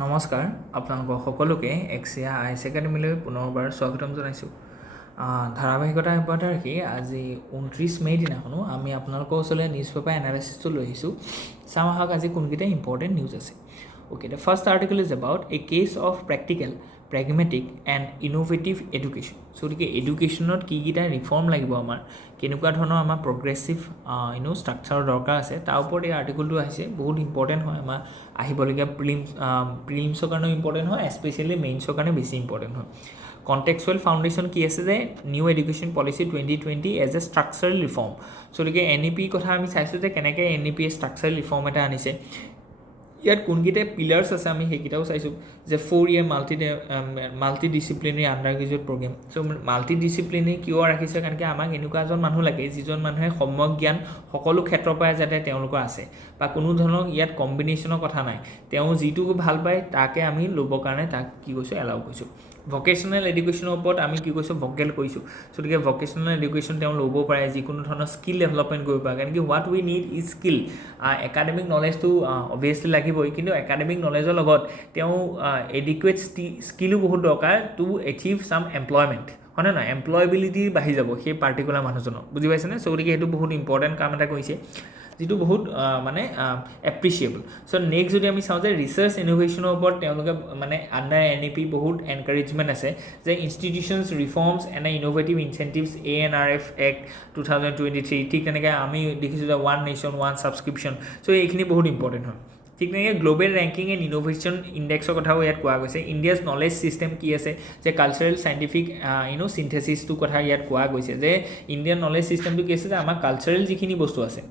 নমস্কাৰ আপোনালোক সকলোকে AXIA IAS একাডেমীলৈ পুনৰবাৰ স্বাগতম জনাইছোঁ। ধাৰাবাহিকতা অব্যাহত ৰাখি আজি 29 মে দিনাখনো আমি আপোনালোকৰ ওচৰলৈ নিউজ পেপাৰ এনালাইচিছটো লৈ আহিছোঁ। চাম আহক আজি কোনকেইটা ইম্পৰ্টেণ্ট নিউজ আছে। Okay, the first article is about a case of practical, pragmatic and innovative education. So, educationত কি কিটা ৰিফৰ্ম লাগিব আমাৰ কেনেকুৱা ধৰণৰ আমাৰ প্ৰগ্ৰেছিভ ষ্ট্ৰাকচাৰ দৰকাৰ আছে তাৰ ওপৰত এই আৰ্টিকলটো আহিছে। বহুত ইম্পৰ্টেণ্ট হয় আমাৰ আহিবলগীয়া প্ৰিলিমছৰ কাৰণেও ইম্পৰ্টেণ্ট হয়, স্পেচিয়েলি মেইনছৰ কাৰণে বেছি ইম্পৰ্টেণ্ট হয়। কণ্টেক্সুৱেল ফাউণ্ডেশ্যন কি আছে যে new education policy 2020 as a structural reform. So' গতিকে NEP কথা আমি চাইছোঁ যে কেনেকৈ NEP ষ্ট্ৰাকচাৰেল ৰিফৰ্ম এটা আনিছে। ইয়াত কোনকেইটা পিলাৰ্ছ আছে আমি সেইকেইটাও চাইছোঁ যে 4 year multidisciplinary undergraduate programme. So' multidisciplinary কিয় ৰাখিছে কাৰণ কি আমাক এনেকুৱা এজন মানুহ লাগে যিজন মানুহে সম্যক জ্ঞান সকলো ক্ষেত্ৰৰ পৰাই যাতে তেওঁলোকৰ আছে বা কোনো ধৰণৰ ইয়াত কম্বিনেশ্যনৰ কথা নাই, তেওঁ যিটো ভাল পায় তাকে আমি ল'বৰ কাৰণে তাক কি কৈছোঁ এলাউ কৰিছোঁ। ভকেশ্যনেল এডুকেশ্যনৰ ওপৰত আমি কি কৈছোঁ ভকেল কৰিছোঁ। চ' গতিকে ভকেশ্যনেল এডুকেশ্যন তেওঁ ল'ব পাৰে, যিকোনো ধৰণৰ স্কিল ডেভেলপমেণ্ট কৰিব পাৰে, কাৰণ কি what we need is skill. Academic নলেজটো অভিয়াছলি লাগিবই, কিন্তু একাডেমিক নলেজৰ লগত তেওঁ এডিকুৱেট স্কিলো বহুত দৰকাৰ টু এচিভ চাম এমপ্লয়মেণ্ট, হয়নে নহয়? এমপ্লয়েবিলিটি বাঢ়ি যাব সেই পাৰ্টিকুলাৰ মানুহজনক, বুজি পাইছেনে? চ' গতিকে সেইটো বহুত ইম্পৰ্টেণ্ট কাম এটা কৰিছে যিটো বহুত মানে এপ্ৰিচিয়েবল। চ' নেক্সট যদি আমি চাওঁ যে ৰিচাৰ্চ ইনোভেশ্যনৰ ওপৰত তেওঁলোকে মানে আণ্ডাৰ NEP বহুত এনকাৰেজমেণ্ট আছে যে institutions reforms and innovative incentives ANRF Act 2023, ঠিক তেনেকৈ আমি দেখিছোঁ যে one nation one subscription. So' এইখিনি বহুত ইম্পৰ্টেণ্ট হয়। ঠিক তেনেকৈ গ্ল'বেল ৰেংকিং এণ্ড ইনোভেশ্যন ইণ্ডেক্সৰ কথাও ইয়াত কোৱা গৈছে। ইণ্ডিয়াছ নলেজ ছিষ্টেম কি আছে যে কালচাৰেল চাইণ্টিফিক চিন্থেচিছটোৰ কথা ইয়াত কোৱা গৈছে যে ইণ্ডিয়ান নলেজ ছিষ্টেমটো কি আছে যে আমাৰ কালচাৰেল যিখিনি বস্তু আছে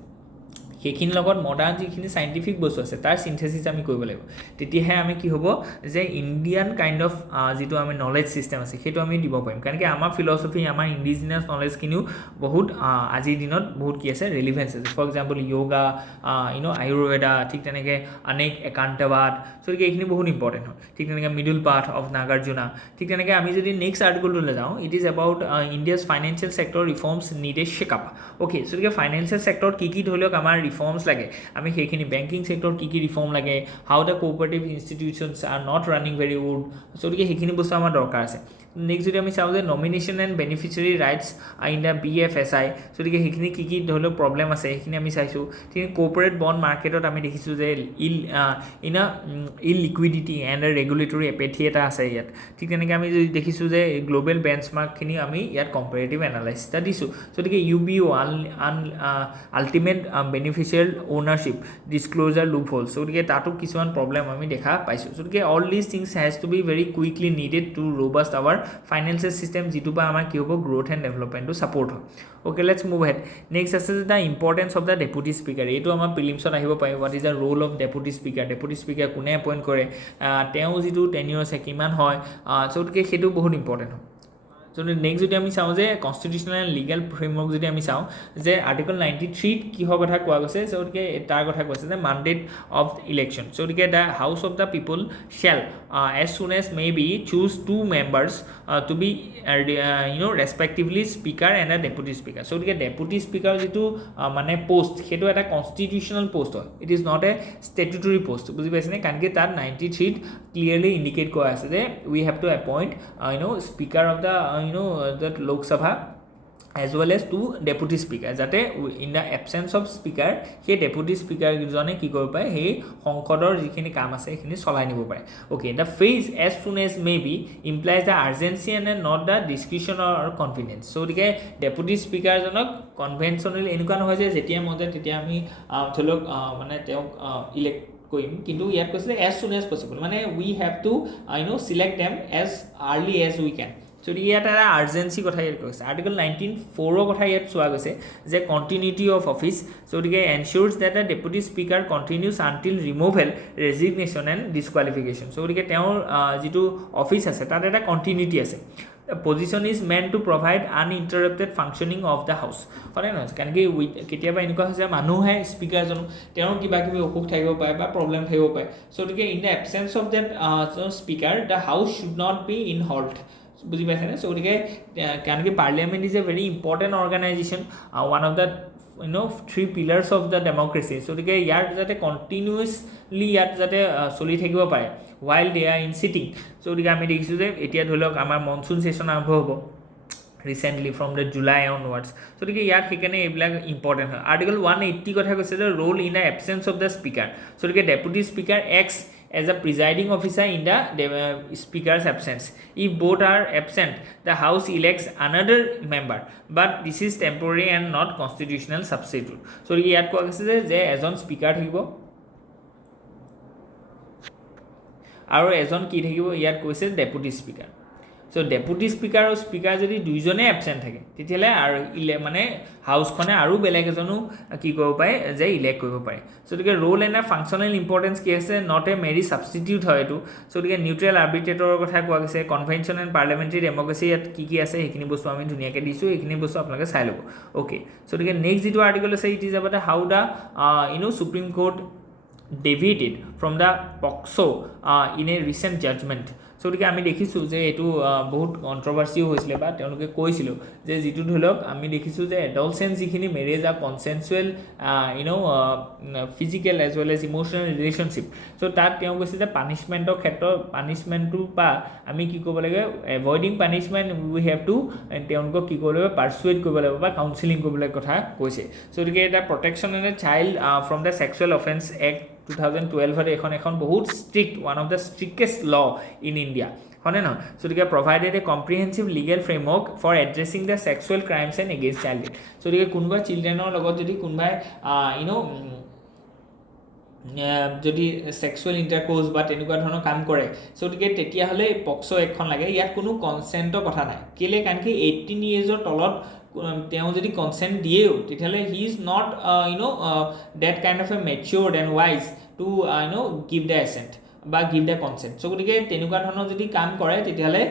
সেইখিনিৰ লগত মডাৰ্ণ যিখিনি চাইণ্টিফিক বস্তু আছে তাৰ চিন্থেচিছ আমি কৰিব লাগিব, তেতিয়াহে আমি কি হ'ব যে ইণ্ডিয়ান কাইণ্ড অফ যিটো আমি নলেজ ছিষ্টেম আছে সেইটো আমি দিব পাৰিম। কাৰণ কি আমাৰ ফিলচফি আমাৰ ইণ্ডিজিনিয়াছ নলেজখিনিও বহুত আজিৰ দিনত বহুত কি আছে ৰেলিভেঞ্চ আছে। ফৰ এক্সাম্পল য়োগা, আয়ুৰ্বেদা, ঠিক তেনেকৈ অনেক একান্তবাদ। চ' গতিকে এইখিনি বহুত ইম্পৰ্টেণ্ট হয়। ঠিক তেনেকৈ মিডল পাথ অফ নাগাৰ্জুনা। ঠিক তেনেকৈ আমি যদি নেক্সট আৰ্টিকলটোলৈ যাওঁ, it is about India's financial sector reforms need a checkup. Okay, so' গতিকে ফাইনেন্সিয়েল ছেক্টৰত কি কি ধৰি লওক আমাৰ ৰিফৰ্মছ লাগে, আমি সেইখিনি বেংকিং ছেক্টৰত কি কি ৰিফৰ্ম লাগে, how the cooperative institutions are not running very good. So' গতিকে সেইখিনি বস্তু আমাৰ দৰকাৰ আছে। নেক্সট যদি আমি চাওঁ যে nomination and beneficiary rights in the BFSI, চ' গতিকে সেইখিনি কি কি ধৰি লওক প্ৰব্লেম আছে সেইখিনি আমি চাইছোঁ। ঠিক কৰ্পৰেট বণ্ড মাৰ্কেটত আমি দেখিছোঁ যে ইল লিকুইডিটি এণ্ড ৰেগুলেটৰী এপেথি এটা আছে ইয়াত। ঠিক তেনেকৈ আমি যদি দেখিছোঁ যে গ্ল'বেল বেঞ্চমাৰ্কখিনি আমি ইয়াত কম্পেৰেটিভ এনালাইচিছ এটা দিছোঁ। চ' গতিকে UBO ultimate beneficial ownership disclosure loop হ'ল। চ' গতিকে তাতো কিছুমান প্ৰব্লেম আমি দেখা পাইছোঁ। চ' গতিকে all this things has to be very quickly needed to robust our financial system, যিটোৰ পৰা আমাৰ কি হ'ব গ্ৰ'থ এণ্ড ডেভেলপমেণ্টটো ছাপৰ্ট হয়। Okay, let's move head. Next আছে the importance of the deputy speaker. এইটো আমাৰ প্ৰিলিমছত আহিব পাৰে। What is the role of deputy speaker, deputy speaker কোনে এপইণ্ট কৰে, তেওঁ যিটো টেনিয়ৰ আছে কিমান হয়। চ' গতিকে সেইটো বহুত ইম্পৰ্টেণ্ট হয়। যদি নেক্সট যদি আমি চাওঁ যে কনষ্টিটিউচনেল এণ্ড লিগেল ফ্ৰেমৱৰ্ক যদি আমি চাওঁ যে আৰ্টিকল 93 কিহৰ কথা কোৱা গৈছে, চ' গতিকে তাৰ কথা কৈছে যে মাণ্ডেট অফ ইলেকশ্যন। চ' গতিকে the house of the people shall as soon as may be choose 2 members to be respectively speaker and a deputy speaker. So' গতিকে ডেপুটি স্পীকাৰ যিটো মানে পষ্ট সেইটো এটা কনষ্টিটিউচনেল পষ্ট হয়, it is not a statutory post, বুজি পাইছেনে? কাৰণ কি তাত 93 ক্লিয়াৰলি ইণ্ডিকেট কৰা আছে যে we have to appoint speaker of the that Lok Sabha as well as to deputy speaker, যাতে in the absence of speaker সেই ডেপুটি স্পীকাৰজনে কি কৰিব পাৰে সেই সংসদৰ যিখিনি কাম আছে সেইখিনি চলাই নিব পাৰে। Okay, the phrase as soon as may be implies the urgency and not the description or convenience. So' গতিকে ডেপুটি স্পীকাৰজনক কনভেনশ্যনেল এনেকুৱা নহয় যে যেতিয়া মন যায় তেতিয়া আমি ধৰি লওক মানে তেওঁক ইলেক্ট কৰিম, কিন্তু ইয়াত কৈছে এজ চুন এজ পচিবল, মানে we have to select them as early as we can. So' ইয়াত এটা আৰ্জেঞ্চি কথা ইয়াত কৈছে। আৰ্টিকল 19(4) কথা ইয়াত চোৱা গৈছে যে কণ্টিনিউটি অফ অফিচ। চ' গতিকে ensures that the deputy speaker continues until removal resignation and disqualification. So' গতিকে তেওঁৰ যিটো অফিচ আছে তাত এটা কণ্টিনিউটি আছে। Position is meant to provide uninterrupted functioning of the house, হয়নে নহয়? কাৰণ কি কেতিয়াবা এনেকুৱা হৈছে মানুহে স্পীকাৰজন তেওঁৰ কিবা কিবি অসুখ থাকিব পাৰে বা প্ৰব্লেম থাকিব পাৰে। চ' গতিকে in the absence of that speaker the house should not be in Holt, বুজি পাইছেনে? চ' গতিকে কাৰণ কি parliament is a very important organisation, one of the three pillars of the democracy. So গতিকে ইয়াৰ যাতে কণ্টিনিউৱাছলি ইয়াত যাতে চলি থাকিব পাৰে while they are in sitting. So গতিকে আমি দেখিছোঁ যে এতিয়া ধৰি লওক আমাৰ মনচুন ছেশ্যন আৰম্ভ হ'ব recently from the July onwards. So গতিকে ইয়াত সেইকাৰণে এইবিলাক ইম্পৰ্টেণ্ট হয়. আৰ্টিকল 180 কথা কৈছে যে role in the absence of the speaker. So গতিকে deputy speaker acts as a presiding officer in the speaker's absence. If both are absent, the house elects another member, but this is temporary and not constitutional substitute. So ইয়াত কোৱা গৈছে যে এজন speaker থাকিব আৰু এজন কি থাকিব ইয়াত কৈছে deputy speaker. So deputy speaker আৰু স্পীকাৰ যদি দুইজনে এবচেণ্ট থাকে তেতিয়াহ'লে আৰু মানে হাউচখনে আৰু বেলেগ এজনো কি কৰিব পাৰে যে ইলেক্ট কৰিব পাৰে. সো গতিকে ৰোল এণ্ড ফাংচনেল ইম্পৰ্টেঞ্চ কি আছে নট এ মেৰি ছাবষ্টিটিউট হয় এইটো. সো গতিকে নিউট্ৰেল আৰ্বিট্ৰেটৰৰ কথা কোৱা গৈছে. কনভেনশ্যন এণ্ড পাৰ্লিয়ামেণ্টাৰী ডেম'ক্ৰেচি ইয়াত কি আছে সেইখিনি বস্তু আমি ধুনীয়াকৈ দিছোঁ. এইখিনি বস্তু আপোনালোকে চাই ল'ব. অ'কে, সো গতিকে নেক্সট যিটো আৰ্টিকল আছে it is about how the supreme court deviated from the POCSO in a recent judgment. So গতিকে আমি দেখিছোঁ যে এইটো বহুত কণ্ট্ৰভাৰ্চিও হৈছিলে বা তেওঁলোকে কৈছিলোঁ যে যিটো ধৰি লওক আমি দেখিছোঁ যে এডলচেঞ্চ যিখিনি marriage a consensual physical as well as emotional relationship. So' তাত তেওঁ কৈছে যে পানিছমেণ্টৰ ক্ষেত্ৰত পানিছমেণ্টটোৰ পৰা আমি কি কৰিব লাগে এভইডিং পানিছমেণ্ট উই হেভ টু তেওঁলোকক কি কৰিব লাগিব পাৰ্চুৱেট কৰিব লাগিব বা কাউন্সিলিং কৰিবলৈ কথা কৈছে. চ' গতিকে এটা protection and a child from the sexual offence act 2012 এখন বহুত strict one of the strictest law in India হয়নে নহয়. চ' গতিকে provided a comprehensive legal framework for addressing the sexual crimes and against child. So' গতিকে কোনোবা চিলড্ৰেনৰ লগত যদি কোনোবাই যদি ছেক্সুৱেল ইণ্টাৰক'ৰ্ছ বা তেনেকুৱা ধৰণৰ কাম কৰে চ' গতিকে তেতিয়াহ'লে পক্সো এক্টখন লাগে. ইয়াত কোনো কনচেণ্টৰ কথা নাই. কেলৈ কাৰণ কি 18 yearsৰ তলত তেওঁ যদি কনচেণ্ট দিয়েও তেতিয়াহ'লে he is not that kind of a matured and wise to give the assent বা গিভ দ্য কনচেণ্ট. চ' গতিকে তেনেকুৱা ধৰণৰ যদি কাম কৰে তেতিয়াহ'লে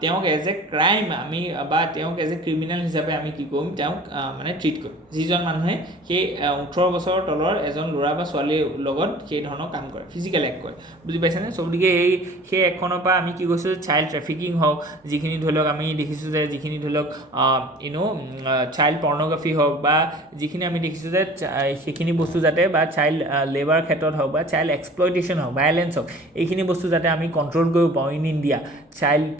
তেওঁক এজ এ ক্ৰাইম আমি বা তেওঁক এজ এ ক্ৰিমিনেল হিচাপে আমি কি কৰিম তেওঁক মানে ট্ৰিট কৰিম যিজন মানুহে সেই 18 বছৰৰ তলৰ এজন ল'ৰা বা ছোৱালীৰ লগত সেই ধৰণৰ কাম কৰে ফিজিকেল এক্ট কৰে. বুজি পাইছেনে. চ' গতিকে সেই এক্টখনৰ পৰা আমি কি কৈছোঁ চাইল্ড ট্ৰেফিকিং হওক যিখিনি ধৰি লওক আমি দেখিছোঁ যে যিখিনি ধৰি লওক চাইল্ড পৰ্ণগ্ৰাফি হওক বা যিখিনি আমি দেখিছোঁ যে সেইখিনি বস্তু যাতে বা চাইল্ড লেবাৰ ক্ষেত্ৰত হওক বা চাইল্ড এক্সপ্লইটেশ্যন হওক ভায়লেঞ্চ হওক এইখিনি বস্তু যাতে আমি কণ্ট্ৰল কৰিব পাৰোঁ ইন ইণ্ডিয়া.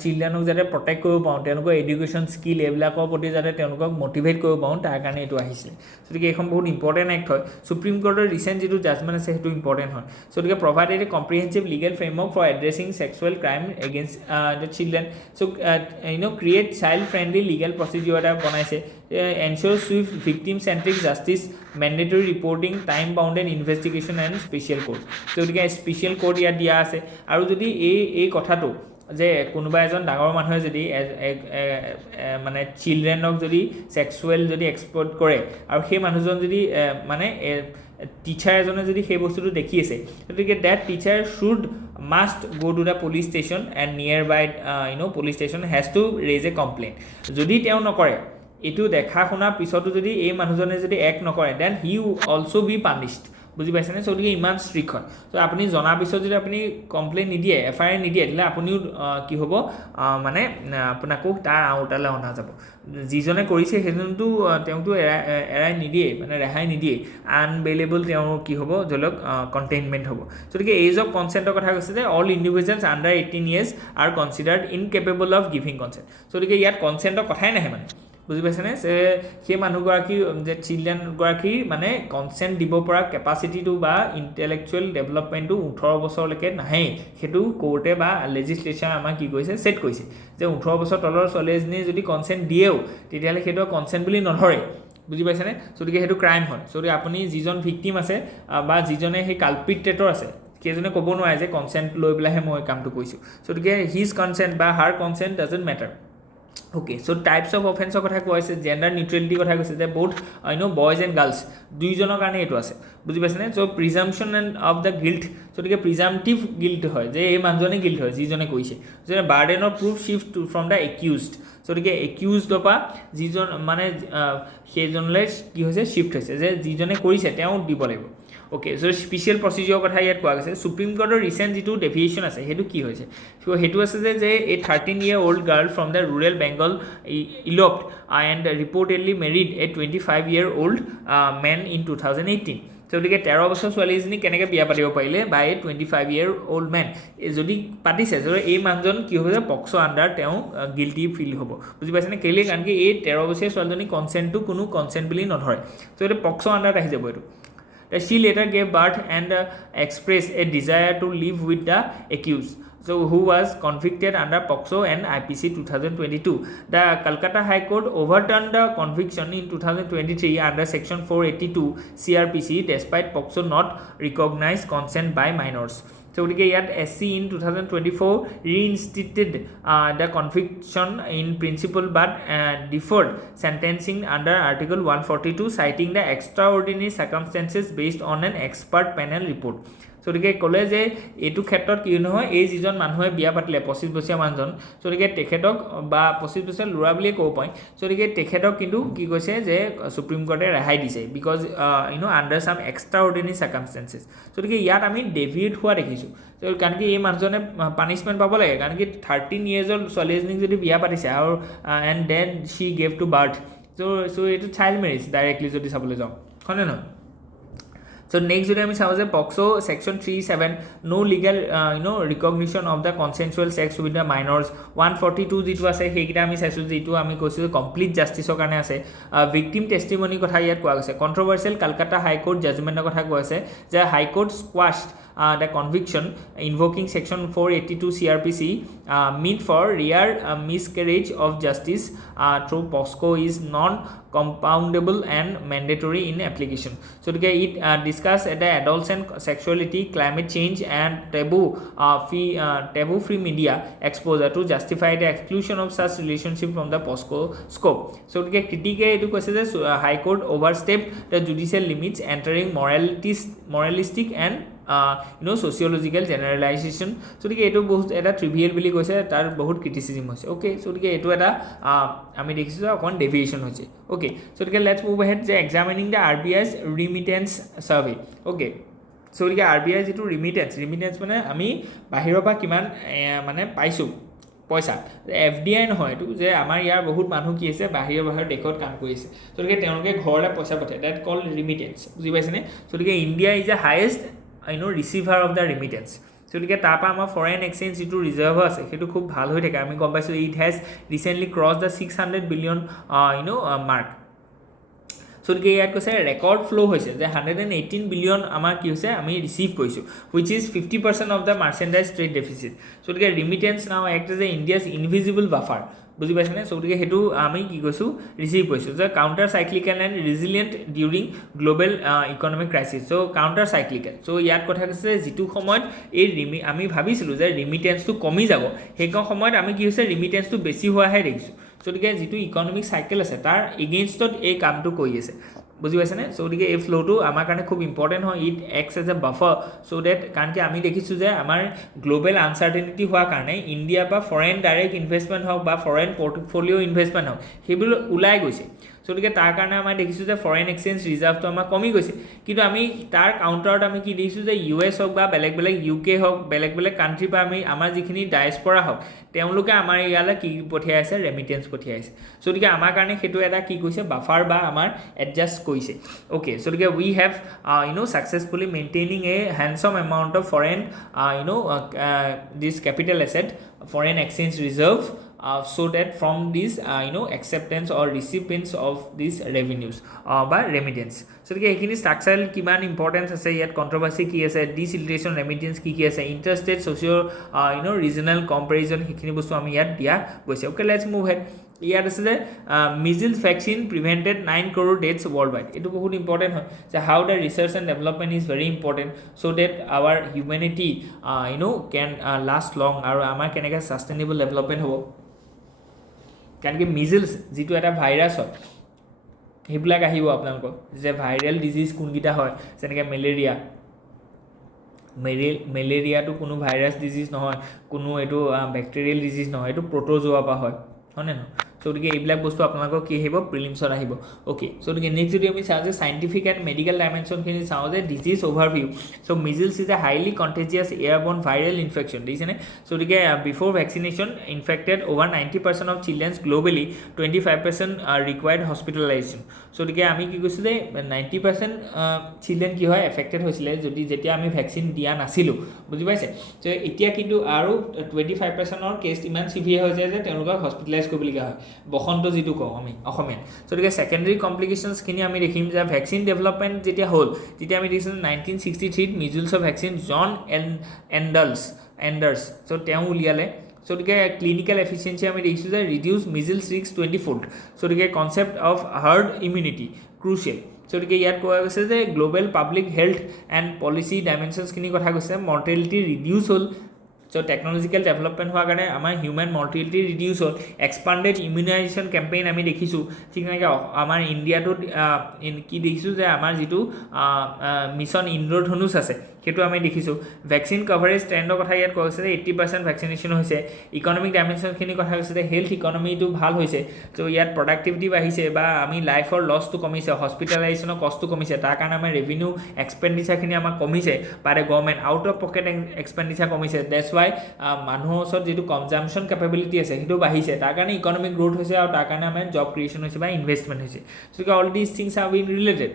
চিলড্ৰেনক যাতে প্ৰটেক্ট কৰিব পাৰোঁ তেওঁলোকৰ এডুকেশ্যন স্কিল এইবিলাকৰ প্ৰতি যাতে তেওঁলোকক মটিভেট কৰিব পাৰোঁ তাৰ কাৰণে এইটো আহিছিলে. গতিকে এইখন বহুত ইম্পৰ্টেণ্ট এক্ট হয়. সুপ্ৰিম কোৰ্টৰ ৰিচেণ্ট যিটো জাজমেণ্ট আছে সেইটো ইম্পৰ্টেণ্ট হয়. চ' গতিকে provided a comprehensive legal framework for addressing sexual crime against the children. So' create child friendly legal procedure এটা বনাইছে. Ensure swift victim centric justice mandatory reporting time bounded investigation and special court. So' গতিকে special court ইয়াত দিয়া আছে. আৰু যদি এই কথাটো যে কোনোবা এজন ডাঙৰ মানুহে যদি মানে চিলড্ৰেনক যদি ছেক্সুৱেল যদি এক্সপ্লইট কৰে আৰু সেই মানুহজন যদি মানে টিচাৰ এজনে যদি সেই বস্তুটো দেখি আছে গতিকে that teacher should must go to the police station and nearby police station has to raise a complain. যদি তেওঁ নকৰে এইটো দেখা শুনাৰ পিছতো যদি এই মানুহজনে যদি এক্ট নকৰে দেন হি অলছ' বি পানিছড. বুজি পাইছেনে. চ' গতিকে ইমান ষ্ট্ৰিক্ট হয়. চ' আপুনি জনাৰ পিছত যদি আপুনি কমপ্লেইন নিদিয়ে FIR নিদিয়ে তেতিয়াহ'লে আপুনিও কি হ'ব মানে আপোনাকো তাৰ আওতালৈ অনা যাব. যিজনে কৰিছে সেইজনটো তেওঁকতো এৰাই নিদিয়ে মানে ৰেহাই নিদিয়ে. আনবেইলেবল তেওঁৰ কি হ'ব ধৰি লওক কণ্টেইনমেণ্ট হ'ব. গতিকে এজ অফ কনচেণ্টৰ কথা কৈছে যে all individuals under 18 years R considered incapable of giving consent. গতিকে ইয়াত কনচেণ্টৰ কথাই নাহে মানে. বুজি পাইছেনে. সেই মানুহগৰাকী যে চিলড্ৰেনগৰাকীৰ মানে কনচেণ্ট দিব পৰা কেপাচিটিটো বা ইণ্টেলেকচুৱেল ডেভেলপমেণ্টটো 18 বছৰলৈকে নাহেই. সেইটো কোৰ্টে বা লেজিছলেচাৰ আমাক কি কৰিছে ছেট কৰিছে যে 18 বছৰ তলৰ ছোৱালী এজনীয়ে যদি কনচেণ্ট দিয়েও তেতিয়াহ'লে সেইটো কনচেণ্ট বুলি নধৰে. বুজি পাইছেনে. গতিকে সেইটো ক্ৰাইম হয়. গতিকে আপুনি যিজন ভিক্টিম আছে বা যিজনে সেই কালপিটেটৰ আছে সেইজনে ক'ব নোৱাৰে যে কনচেণ্ট লৈ পেলাইহে মই কামটো কৰিছোঁ. গতিকে হিজ কনচেণ্ট বা her consent doesn't matter. Okay, so' types of অফেন্সৰ কথা কোৱা হৈছে. জেণ্ডাৰ নিউট্ৰেলিটিৰ কথা কৈছে যে বহুত বয়জ এণ্ড গাৰ্লছ দুইজনৰ কাৰণে এইটো আছে. বুজি পাইছেনে. চ' প্ৰিজাম্পশ্যন অফ দ্য গিল্ট. গতিকে প্ৰিজাম্পটিভ গিল্ট হয় যে এই মানুহজনে গিল্ট হয় যিজনে কৰিছে. যেনে burden of proof shift from the accused. গতিকে একিউজডৰ পৰা যিজন মানে সেইজনলৈ কি হৈছে শ্বিফ্ট হৈছে যে যিজনে কৰিছে তেওঁ দিব লাগিব. ওকে সো স্পেচিয়েল প্ৰচিডিউৰ কথা ইয়াত কোৱা গৈছে সুপ্ৰিম কোৰ্টৰ ৰিচেণ্ট যিটো ডেভিয়েশ্যন আছে সেইটো কি হৈছে সো সেইটো আছে যে এ 13-year-old girl from the rural Bengal eloped and reportedly married a 25-year-old man in 2018 গতিকে 13 বছৰ ছোৱালীজনী কেনেকৈ বিয়া পাতিব পাৰিলে বাই 25-year-old man যদি পাতিছে যদি এই মানুহজন কি হ'ব যে পক্সো আণ্ডাৰ তেওঁ গিল্টি ফিল হ'ব বুজি পাইছেনে কেলে কাৰণ কি এই 13 বছৰীয়া ছোৱালীজনী কনচেণ্টটো কোনো কনচেণ্ট বুলি নধৰে তো এইটো পক্সো আণ্ডাৰত আহি যাব এইটো she later gave birth and expressed a desire to live with the accused so who was convicted under POCSO and IPC 2022 the Calcutta High Court overturned the conviction in 2023 under section 482 CRPC despite POCSO not recognized consent by minors so gotike yat SC in 2024 reinstated the conviction in principle but deferred sentencing under article 142 citing the extraordinary circumstances based on an expert panel report so gotike kole je etu khetrot ki nohoy ei jijon manhoe biya patile 25 বছৰীয়া মানুহজন so gotike tekhetok ba 25 বছৰীয়া lura buli ko point so gotike tekhetok kintu ki koise je supreme court e rehai dise because under some extraordinary circumstances so gotike yat ami deviate hua dekhisu so কাৰণ কি এই মানুহজনে punishment পাব লাগে কাৰণ কি 13 years old ছোৱালীজনীক যদি বিয়া পাতিছে আৰু and then she gave to birth so এটো চাইল্ড মেৰেজ ডাইৰেক্টলি যদি চাবলৈ যাওঁ হয়নে নহয় So next যদি আমি চাওঁ যে POCSO section 37 no legal recognition of the consensual sex with the minors 142 যিটো আছে সেইকিটা আমি চাইছো যেটো আমি কৈছো কমপ্লিট জাস্টিসৰ কাৰণে আছে victim testimony কথা ইয়াত কোৱা গৈছে controversial Calcutta High Court judgment কথা কোৱা আছে যে High Court squashed the conviction invoking section 482 CRPC meant for rare miscarriage of justice through POCSO is non-compoundable and mandatory in application. So it discuss the adolescent sexuality, climate change and taboo-free media exposure to justify the exclusion of such relationship from the POCSO scope. So critique etu koise je High Court overstepped the judicial limits entering moralistic and sociological generalization so dike etu bahut eta trivial bili koise tar bahut criticism hoise okay so dike etu eta ami dekhisu akon deviation hoise okay so dike let's move ahead je examining the RBI's remittance survey okay so dike RBI jitu remittance mane ami bahiro pa kiman mane paisu পয়সা FDI নহয় এটো যে আমাৰ ইয়াৰ বহুত মানুহ কি আছে বাহিৰৰ দেশত কাম কৰি আছে so dike তেওঁলোকে ঘৰলে পইচা পঠায় that called remittance বুজি পাইছেনে so dike India is the highest receiver of the remittance so dike tapa ama foreign exchange jitu reserve ase hetu khub bhal hoi thake ami gom paisu it has recently crossed the 600 billion mark so dike yat koise record flow hoise je 118 billion amar ki hoise ami receive koisu which is 50% of the merchandise trade deficit so dike remittance now act as India's invisible buffer বুজি পাইছেনে so গতিকে হেতু আমি কি কৈছো receive কৈছো যে countercyclical and resilient during global economic crisis so countercyclical so ইয়াত কথা কৈছে যেটো সময়ত এই আমি ভাবিছিলো যে ৰিমিটেন্সটো কমি যাব হেকন সময়ত আমি কি হৈছে ৰিমিটেন্সটো বেছি হোৱাহে দেখিছো সো গতিকে যেটো ইকোনমিক সাইকেল আছে তাৰ এগেইনষ্টত এই কামটো কৰি আছে বুজি পাইছেনে সো গতিকে এই ফ্লোটো আমাৰ কাৰণে খুব ইম্পৰ্টেন্ট হয় it acts as a buffer so that কাৰণ কি আমি দেখিছো যে আমাৰ গ্লোবাল আনসাৰ্টেনিটি হোৱাৰ কাৰণে ইণ্ডিয়া বা ফৰেন ডাইৰেক্ট ইনভেষ্টমেন্ট হওক বা ফৰেন পোৰ্টফোলিও ইনভেষ্টমেন্ট হওক হেবোৰ উলাই গৈছে সো গতিকে তাৰ কাৰণে আমি দেখিছো যে ফৰেন এক্সচেঞ্জ ৰিজাৰ্ভটো আমাৰ কমি গৈছে কিন্তু আমি তাৰ কাউন্টাৰত আমি কি দেখিছো যে ইউএছ হওক বা বেলেগ ইউকে হওক বেলেগ কান্ট্ৰি পা আমি আমাৰ যিখিনি ডায়াসপৰা হওক তেওঁলোকে আমাৰ ইয়ালে কি পঠিয়াই আছে ৰেমিটেন্স পঠিয়াই আছে সো গতিকে আমাৰ কাৰণে হেতু এটা কি কৈছে বাফাৰ বা আমাৰ এডজাস্ট কৈছে ওকে সো গতিকে we have successfully maintaining a handsome amount of foreign this capital asset foreign exchange reserve so that from these acceptance or recipients of these revenues by remittance so the ekini structural kiman importance ase yet controversy ki ase deceleration remittance ki ase interstate socio regional comparison ekini bostu ami yat dia goise okay let's move ahead ইয়াত আছে যে measles vaccine prevented 9 crore deaths worldwide etu bahut important hoy so how the research and development is very important so that our humanity can last long aru amar keneka sustainable development hobo কাৰণ কি measles যেটো এটা virus হয় হেবিলাক আহিব আপোনালোকৰ যে viral disease কোনকিটা হয় যেনেকে মেলেৰিয়াটো কোনো ভাইৰাছ ডিজিজ নহয় কোনো এটো ব্যাকটেৰিয়েল ডিজিজ নহয় এটো প্ৰটোজোৱা পা হয় হয়নে ন সো গতিকে এইবিলাক বস্তু আপোনালোকৰ কি আহিব প্ৰিলিমছত আহিব ওকে সো গতিকে নেক্সট যদি আমি চাওঁ যে সাইন্টিফিক এণ্ড মেডিকেল ডাইমেনশ্যনখিনি চাওঁ যে disease overview so measles is a highly contagious airborne viral infection দেখিছেনে সো গতিকে before vaccination infected over 90% of childrens globally 25% required hospitalisation so গতিকে আমি কি কৈছোঁ যে 90% চিলড্ৰেন কি হয় এফেক্টেড হৈছিলে যদি যেতিয়া আমি ভেকচিন দিয়া নাছিলোঁ বুজি পাইছে তো এতিয়া কিন্তু আৰু 25%ৰ কেছ ইমান চিভিয়াৰ হৈ যায় যে তেওঁলোকক হস্পিটেলাইজ কৰিবলগীয়া হয় বসন্ত যিটো কওঁ আমি অসমীয়াত সো গতিকে ছেকেণ্ডেৰী কমপ্লিকেশ্যনছখিনি আমি দেখিম যে ভেকচিন ডেভেলপমেণ্ট যেতিয়া হ'ল তেতিয়া আমি দেখিছোঁ 1963 মিজুলছৰ ভেকচিন জন এণ্ডাৰ্ছ চ' তেওঁ উলিয়ালে সো গতিকে ক্লিনিকেল এফিচিয়েঞ্চি আমি দেখিছোঁ যে reduce measles risk 20-fold so গতিকে concept of herd immunity crucial so গতিকে ইয়াত কোৱা গৈছে যে global public health and policy ডাইমেনশ্যনছখিনি কথা কৈছে মৰ্টেলিটি ৰিডিউচ হ'ল সো টেকনলজিকেল ডেভেলপমেণ্ট হোৱাৰ কাৰণে আমাৰ হিউমেন মৰ্টেলিটি ৰিডিউচ হ'ল এক্সপাণ্ডেড ইমিউনাইজেশ্যন কেম্পেইন আমি দেখিছোঁ ঠিক তেনেকৈ আমাৰ ইণ্ডিয়াটোত কি দেখিছোঁ যে আমাৰ যিটো মিছন ইন্দ্ৰধনুষ আছে সেইটো আমি দেখিছোঁ ভেকচিন কভাৰেজ ট্ৰেণ্ডৰ কথা ইয়াত কোৱা হৈছে যে 80% ভেকচিনেশ্যন হৈছে ইকনমিক ডাইমেনশ্যনখিনি কথা কৈছে যে হেল্থ ইকনমিটো ভাল হৈছে তো ইয়াত প্ৰডাক্টিভিটি বাঢ়িছে বা আমি লাইফৰ লছটো কমিছে হস্পিটেলাইজেশ্যনৰ কষ্টটো কমিছে তাৰ কাৰণে আমাৰ ৰেভিনিউ এক্সপেণ্ডিচাৰখিনি আমাৰ কমিছে by the government out of pocket expenditure কমিছে ডেটছ ৱাই মানুহৰ ওচৰত যিটো কনজাম্পশ্যন কেপেবিলিটি আছে সেইটো বাঢ়িছে তাৰ কাৰণে ইকনমিক গ্ৰ'থ হৈছে আৰু তাৰ কাৰণে আমাৰ জব ক্ৰিয়েশ্যন হৈছে বা ইনভেষ্টমেণ্ট হৈছে so' all this things are been related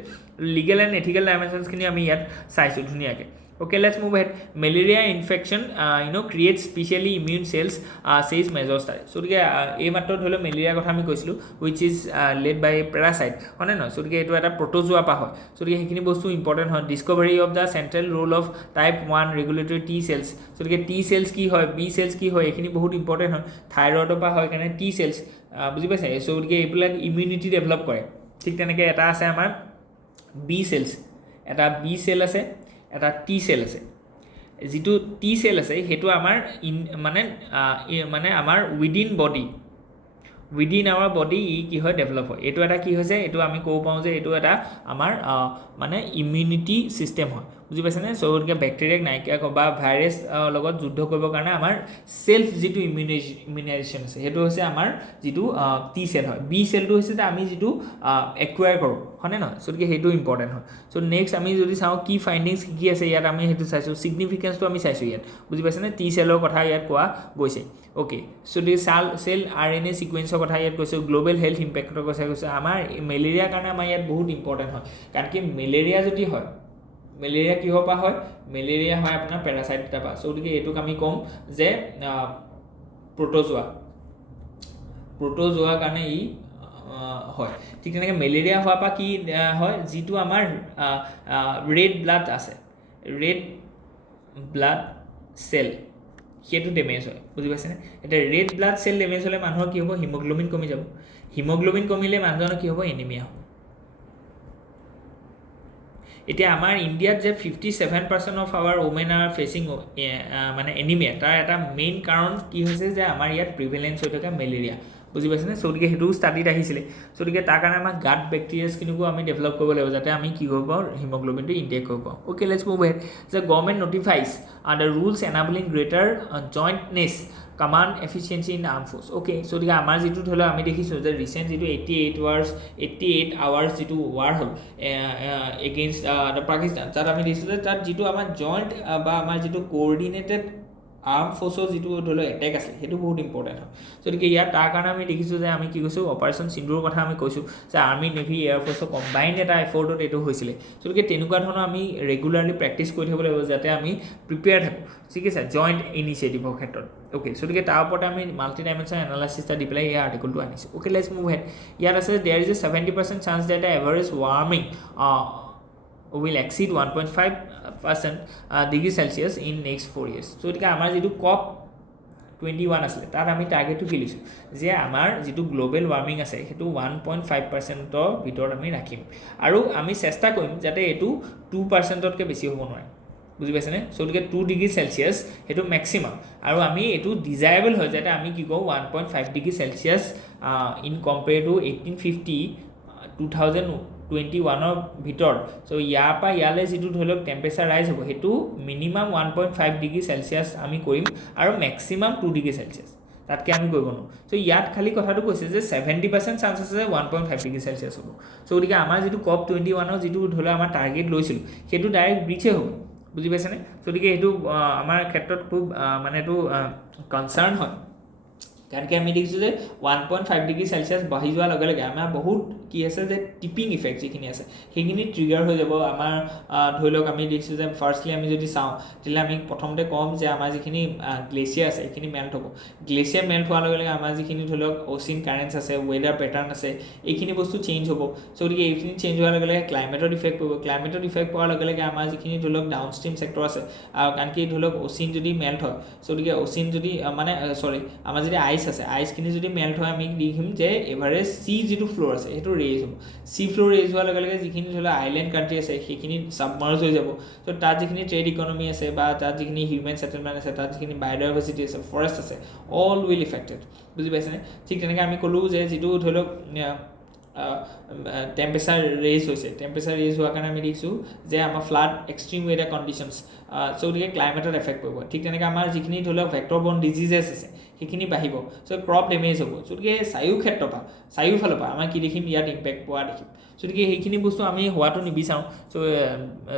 legal and ethical ডাইমেনশ্যনছখিনি আমি ইয়াত চাইছোঁ ধুনীয়াকৈ Okay, let's move ahead. Malaria infection, creates specially immune cells, says major study. So, এই মাত্ৰ ধৰি লওক মেলেৰিয়াৰ কথা আমি কৈছিলোঁ which is led by parasite হয়নে নহয় so এইটো এটা প্ৰটোজোৱা পা হয় so সেইখিনি বস্তু ইম্পৰ্টেণ্ট হয় discovery of the central role of type 1 regulatory T cells so T cells কি হয় বি চেলছ কি হয় এইখিনি বহুত ইম্পৰ্টেণ্ট হয় থাইৰয়ডৰ পৰা হয় কাৰণে টি চেলছ বুজি পাইছে so এইবিলাক ইমিউনিটি ডেভেলপ কৰে ঠিক তেনেকৈ এটা আছে আমাৰ বি চেলছ এটা বি চেল আছে এটা টি চেল আছে যিটো টি চেল আছে সেইটো আমাৰ মানে আমাৰ উইদিন আৱাৰ বডি ই কি হয় ডেভেলপ হয় এইটো এটা কি হৈছে এইটো আমি ক'ব পাৰোঁ যে এইটো এটা আমাৰ মানে ইমিউনিটি ছিষ্টেম হয় বুজি পাইছেনে চ' গতিকে বেক্টেৰিয়াক নাইকিয়া বা ভাইৰাছ লগত যুদ্ধ কৰিবৰ কাৰণে আমাৰ চেল্ফ যিটো ইমিউনাইজেশ্যন আছে সেইটো হৈছে আমাৰ যিটো টি চেল হয় বি চেলটো হৈছে যে আমি যিটো একুৱায়াৰ কৰোঁ হয়নে নহয় চ' গতিকে সেইটো ইম্পৰ্টেণ্ট হয় চ' নেক্সট আমি যদি চাওঁ কি ফাইণ্ডিংছ কি আছে ইয়াত আমি সেইটো চাইছোঁ ছিগনিফিকেঞ্চটো আমি চাইছোঁ ইয়াত বুজি পাইছেনে টি চেলৰ কথা ইয়াত কোৱা গৈছে অ'কে চ' চেল RNA ছিকুৱেঞ্চৰ কথা ইয়াত কৈছোঁ গ্ল'বেল হেল্থ ইম্পেক্টৰ কথা কৈছে আমাৰ মেলেৰিয়াৰ কাৰণে আমাৰ ইয়াত বহুত ইম্পৰ্টেণ্ট হয় কাৰণ কি মেলেৰিয়া যদি হয় মেলেৰিয়া কিহৰ পৰা হয় মেলেৰিয়া হয় আপোনাৰ পেৰাচাইট এটাৰ পৰা চ' গতিকে এইটোক আমি ক'ম যে প্ৰটোজোৱা কাৰণে ই হয় ঠিক তেনেকৈ মেলেৰিয়া হোৱাৰ পৰা কি হয় যিটো আমাৰ ৰেড ব্লাড আছে ৰেড ব্লাড চেল সেইটো ডেমেজ হয় বুজি পাইছেনে এতিয়া ৰেড ব্লাড চেল ডেমেজ হ'লে মানুহৰ কি হ'ব হিমোগ্ল'বিন কমি যাব হিমোগ্ল'বিন কমিলে মানুহজনৰ কি হ'ব এনিমিয়া হ'ব এতিয়া আমাৰ ইণ্ডিয়াত যে 57% of our women are facing মানে এনিমিয়া তাৰ এটা মেইন কাৰণ কি হৈছে যে আমাৰ ইয়াত প্ৰিভেলেঞ্চ হৈ থকা মেলেৰিয়া বুজি পাইছেনে চ' গতিকে সেইটো ষ্টাডিত আহিছিলে চ' গতিকে তাৰ কাৰণে আমাক গাট বেক্টেৰিয়াছখিনিকো আমি ডেভেলপ কৰিব লাগিব যাতে আমি কি কৰিব পাৰোঁ হিমোগ্ল'বিনটো ইনটেক কৰিব পাৰোঁ অ'কে লেটছ মুভ এহেড যে government notifies the rules enabling greater jointness command efficiency in arm force okay so' গতিকে আমাৰ যিটো ধৰি লওক আমি দেখিছোঁ যে ৰিচেণ্ট যিটো 88 আৱাৰ্ছ যিটো ৱাৰ হ'ল এগেইনষ্ট দ্য পাকিস্তান তাত আমি দেখিছোঁ যে তাত যিটো আমাৰ জইণ্ট বা আমাৰ যিটো কোঅৰ্ডিনেটেড আৰ্ম ফ'ৰ্চৰ যিটো ধৰি লওক এটেক আছে সেইটো বহুত ইম্পৰ্টেণ্ট হয় গতিকে ইয়াত তাৰ কাৰণে আমি দেখিছোঁ যে আমি কি কৈছোঁ অপাৰেশ্যন সিন্দুৰৰ কথা আমি কৈছোঁ যে আৰ্মি নেভি এয়াৰফ'ৰ্চৰ কম্বাইণ্ড এটা এফৰ্টত এইটো হৈছিলে গতিকে তেনেকুৱা ধৰণৰ আমি ৰেগুলাৰলি প্ৰেক্টিছ কৰি থাকিব লাগিব যাতে আমি প্ৰিপেয়াৰ থাকোঁ ঠিক আছে জইণ্ট ইনিচিয়েটিভৰ ক্ষেত্ৰত অ'কে গতিকে তাৰ ওপৰতে আমি মাল্টি ডাইমেনশ্যন এনালাইচিছ এটা দি পেলাই এই আৰ্টিকলটো আনিছোঁ অ'কে লেটছ মুভ হেড ইয়াত আছে there is a 70% chance that average warming will exceed 1.5% degree Celsius in next 4 years so গতিকে আমাৰ যিটো COP21 আছিলে তাত আমি টাৰ্গেটটো কি লৈছোঁ যে আমাৰ যিটো গ্ল'বেল ৱাৰ্মিং আছে সেইটো 1.5%ৰ ভিতৰত আমি ৰাখিম আৰু আমি চেষ্টা কৰিম যাতে এইটো 2%তকৈ বেছি হ'ব নোৱাৰে বুজি পাইছেনে চ' গতিকে 2 ডিগ্ৰী চেলচিয়াছ সেইটো মেক্সিমাম আৰু আমি এইটো ডিজায়াবল হয় যাতে আমি কি কওঁ 1.5 degree Celsius in compare to 1850 2021ৰ ভিতৰত চ' ইয়াৰ পৰা ইয়ালৈ যিটো ধৰি লওক টেম্পাৰেচাৰ ৰাইজ হ'ব সেইটো মিনিমাম 1.5 ডিগ্ৰী চেলচিয়াছ আমি কৰিম আৰু মেক্সিমাম 2 ডিগ্ৰী চেলচিয়াছ তাতকৈ আমি কৰিব নোৱাৰোঁ চ' ইয়াত খালি কথাটো কৈছে যে 70% চান্স আছে যে 1.5 ডিগ্ৰী চেলচিয়াছ হ'ব চ' গতিকে আমাৰ যিটো COP21 যিটো ধৰি লওক আমাৰ টাৰ্গেট লৈছিলোঁ সেইটো ডাইৰেক্ট ব্ৰিচে হ'ব বুজি পাইছেনে গতিকে সেইটো আমাৰ ক্ষেত্ৰত খুব মানে এইটো কনচাৰ্ণ হয় কাৰণ কি আমি দেখিছোঁ যে 1.5 ডিগ্ৰী চেলচিয়াছ বাঢ়ি যোৱাৰ লগে লগে আমাৰ বহুত কি আছে যে টিপিং ইফেক্ট যিখিনি আছে সেইখিনি ট্ৰিগাৰ হৈ যাব আমাৰ ধৰি লওক আমি দেখিছোঁ যে ফাৰ্ষ্টলি আমি যদি চাওঁ তেতিয়াহ'লে আমি প্ৰথমতে ক'ম যে আমাৰ যিখিনি গ্লেচিয়াৰ আছে সেইখিনি মেল্ট হ'ব গ্লেচিয়াৰ মেল্ট হোৱাৰ লগে লগে আমাৰ যিখিনি ধৰি লওক অ'চিন কাৰেণ্টছ আছে ৱেডাৰ পেটাৰ্ণ আছে এইখিনি বস্তু চেঞ্জ হ'ব চ' গতিকে এইখিনি চেঞ্জ হোৱাৰ লগে লগে ক্লাইমেটত ইফেক্ট পৰিব ক্লাইমেটত ইফেক্ট পোৱাৰ লগে লগে আমাৰ যিখিনি ধৰি লওক ডাউন ষ্ট্ৰীম ছেক্টৰ আছে কাৰণ কি ধৰি লওক অ'চিন যদি মেল্ট হয় চ' গতিকে অ'চিন যদি মানে আমাৰ যদি আইচখিনি যদি মেল্ট হয় আমি দেখিম যে এভাৰেজ চি যিটো ফ্ল'ৰ আছে সেইটো ৰেইজ হ'ব চি ফ্ল'ৰ ৰেইজ হোৱাৰ লগে লগে যিখিনি ধৰি লওক আইলেণ্ড কাণ্ট্ৰি আছে সেইখিনি ছাবমাৰ্জ হৈ যাব ত' তাত যিখিনি ট্ৰেড ইকনমি আছে বা তাত যিখিনি হিউমেন ছেটেলমেণ্ট আছে তাত যিখিনি বায়'ডাইভাৰ্চিটি আছে ফৰেষ্ট আছে অল উইল ইফেক্টেড বুজি পাইছেনে ঠিক তেনেকৈ আমি ক'লোঁ যে যিটো ধৰি লওক টেম্পাৰেচাৰ ৰেইজ হৈছে টেম্পাৰেচাৰ ৰেইজ হোৱাৰ কাৰণে আমি দেখিছোঁ যে আমাৰ ফ্লাড এক্সট্ৰিম ৱেডাৰ কণ্ডিশ্যনছ চ' গতিকে ক্লাইমেটত এফেক্ট কৰিব ঠিক তেনেকৈ আমাৰ যিখিনি ধৰি লওক ভেক্টৰ বৰ্ণ ডিজিজেছ আছে সেইখিনি বাঢ়িব চ' ক্ৰপ ডেমেজ হ'ব চ' গতিকে চাৰিওফালৰ পৰা আমাৰ কি দেখিম ইয়াত ইম্পেক্ট পোৱা দেখিম চ' গতিকে সেইখিনি বস্তু আমি হোৱাটো নিবিচাৰোঁ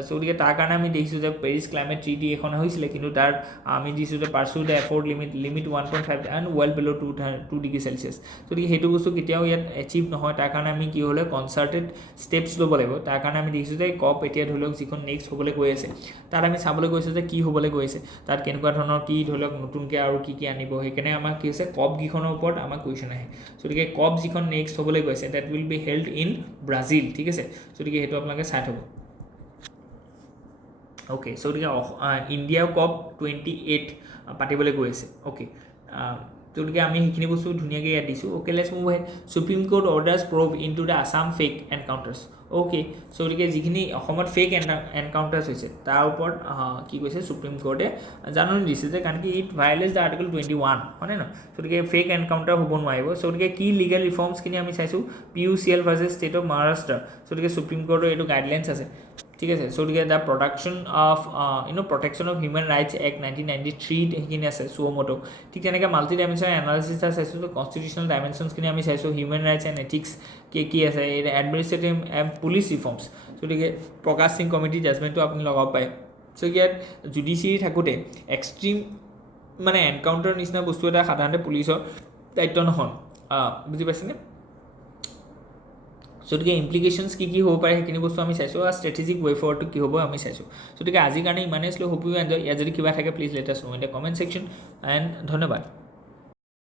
চ' গতিকে তাৰ কাৰণে আমি দেখিছোঁ যে পেৰিছ ক্লাইমেট ট্ৰিটি এখন হৈছিলে কিন্তু তাৰ আমি দিছোঁ যে pursue the effort limit 1.5 and well bill' 2 degree Celsius গতিকে সেইটো বস্তু কেতিয়াও ইয়াত এচিভ নহয় তাৰ কাৰণে আমি কি হ'লে কনচাৰ্টেড ষ্টেপছ ল'ব লাগিব তাৰ কাৰণে আমি দেখিছোঁ যে কপ এতিয়া ধৰি লওক যিখন নেক্সট হ'বলৈ গৈ আছে তাত আমি চাবলৈ গৈছোঁ যে কি হ'বলৈ গৈ আছে তাত কেনেকুৱা ধৰণৰ কি ধৰি লওক নতুনকৈ আৰু কি আনিব সেইকাৰণে আমাৰ কি হৈছে কপ কেইখনৰ ওপৰত আমাৰ কুৱেশ্যন আহে গতিকে কপ যিখন নেক্সট হ'বলৈ গৈছে that will be held in Brazil ঠিক আছে গতিকে সেইটো আপোনালোকে চাই থ'ব অ'কে চ' গতিকে ইণ্ডিয়াও COP28 পাতিবলৈ গৈ আছে অ'কে গতিকে আমি সেইখিনি বস্তু ধুনীয়াকৈ ইয়াত দিছোঁ okay let's move head supreme court orders probe into the Assam fake encounters okay so' গতিকে যিখিনি অসমত ফেক এনকাউণ্টাৰ্ছ হৈছে তাৰ ওপৰত কি কৈছে সুপ্ৰিম কোৰ্টে জাননী দিছে যে কাৰণ কি ইট ভায়লেটছ দ্য আৰ্টিকল 21 হয়নে নহয় গতিকে ফেক এনকাউণ্টাৰ হ'ব নোৱাৰিব চ' গতিকে কি লিগেল ৰিফৰ্মছখিনি আমি চাইছোঁ PUCL versus state of Maharashtra so' গতিকে সুপ্ৰিম কোৰ্টৰ এইটো গাইডলাইনছ আছে ঠিক আছে চ' গতিকে the protection of human rights act 1993 সেইখিনি আছে সুমোটো ঠিক তেনেকৈ মাল্টি ডাইমেনশ্যনেল এনালাইচিছ চাইছোঁ কনষ্টিটিউশ্যনেল ডাইমেনশ্যনছখিনি আমি চাইছোঁ হিউমেন ৰাইটছ এণ্ড এথিক্স কি আছে এই এডমিনিষ্ট্ৰেটিভ এণ্ড পুলিচ ৰিফৰ্মছ গতিকে প্ৰকাশ সিং কমিটি জাজমেণ্টটো আপুনি লগাব পাৰে চ' ইয়াত জুডিচিয়াৰী থাকোঁতে এক্সট্ৰিম মানে এনকাউণ্টাৰ নিচিনা বস্তু এটা সাধাৰণতে পুলিচৰ দায়িত্ব নহয় বুজি পাইছেনে গতিকে ইমপ্লিকেশ্যনছ কি হ'ব পাৰে সেইখিনি বস্তু আমি চাইছোঁ আৰু ষ্ট্ৰেটেজিক ৱে ফৰৱাৰ্ডটো কি হ'ব আমি চাইছোঁ গতিকে আজিৰ কাৰণে ইমানেই আছিলোঁ হোপ ইউ এনজয় ইয়াত যদি কিবা থাকে please let us know in the comment section and ধন্যবাদ